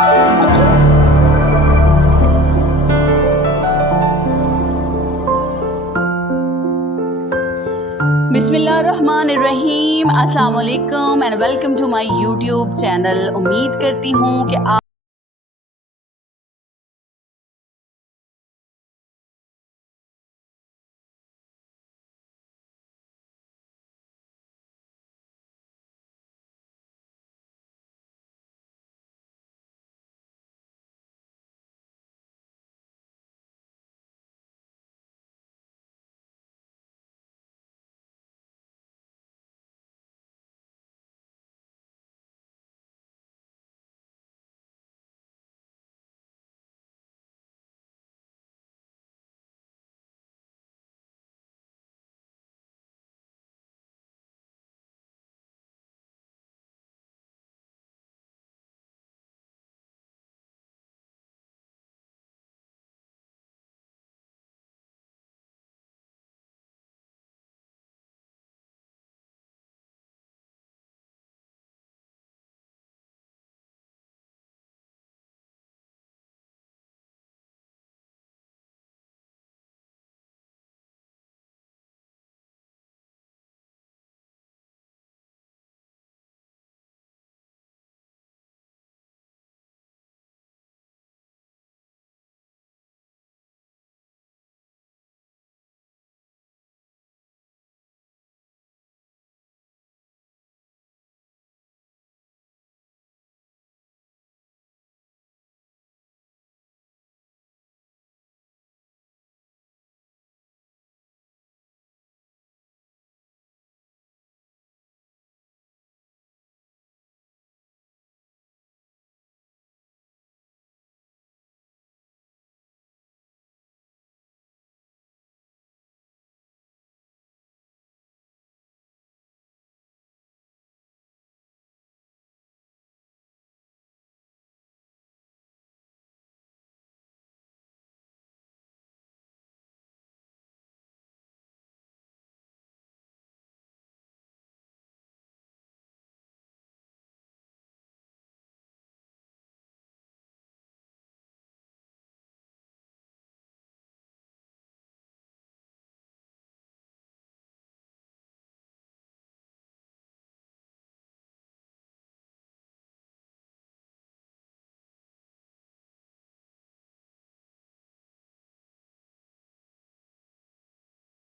بسم اللہ الرحمن الرحیم، السلام علیکم اینڈ ویلکم ٹو مائی یوٹیوب چینل۔ امید کرتی ہوں کہ آپ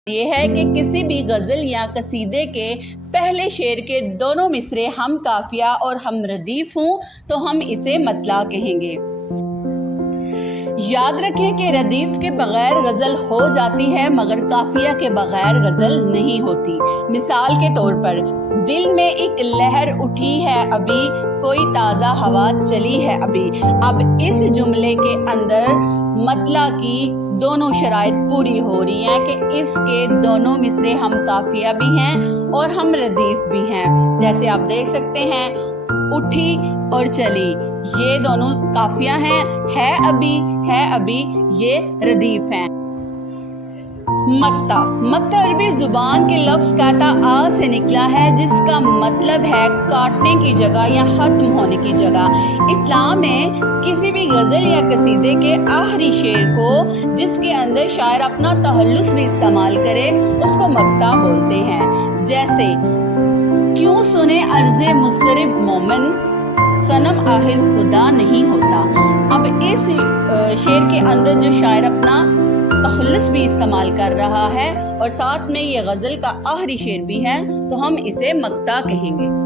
یہ ہے کہ کسی بھی غزل یا قصیدے کے پہلے شعر کے دونوں مصرے ہم قافیہ اور ہم ردیف ہوں تو ہم اسے مطلع کہیں گے۔ یاد رکھیں کہ ردیف کے بغیر غزل ہو جاتی ہے مگر قافیہ کے بغیر غزل نہیں ہوتی۔ مثال کے طور پر، دل میں ایک لہر اٹھی ہے ابھی، کوئی تازہ ہوا چلی ہے ابھی۔ اب اس جملے کے اندر مطلع کی دونوں شرائط پوری ہو رہی ہیں کہ اس کے دونوں مصرے ہم قافیہ بھی ہیں اور ہم ردیف بھی ہیں۔ جیسے آپ دیکھ سکتے ہیں، اٹھی اور چلی یہ دونوں قافیہ ہیں، ہے ابھی یہ ردیف ہیں۔ مقطع عربی زبان کے لفظ قاطع آ سے نکلا ہے جس کا مطلب ہے کاٹنے کی جگہ یا ختم ہونے کی جگہ۔ اسلام میں کسی بھی غزل یا قصیدے کے آخری شعر کو جس کے اندر شاعر اپنا تخلص بھی استعمال کرے اس کو مقطع بولتے ہیں۔ جیسے کیوں سنے عرض مضطرب مومن، صنم آخر خدا نہیں ہوتا۔ اب اس شعر کے اندر جو شاعر اپنا تخلص بھی استعمال کر رہا ہے اور ساتھ میں یہ غزل کا آخری شعر بھی ہے تو ہم اسے مقطع کہیں گے۔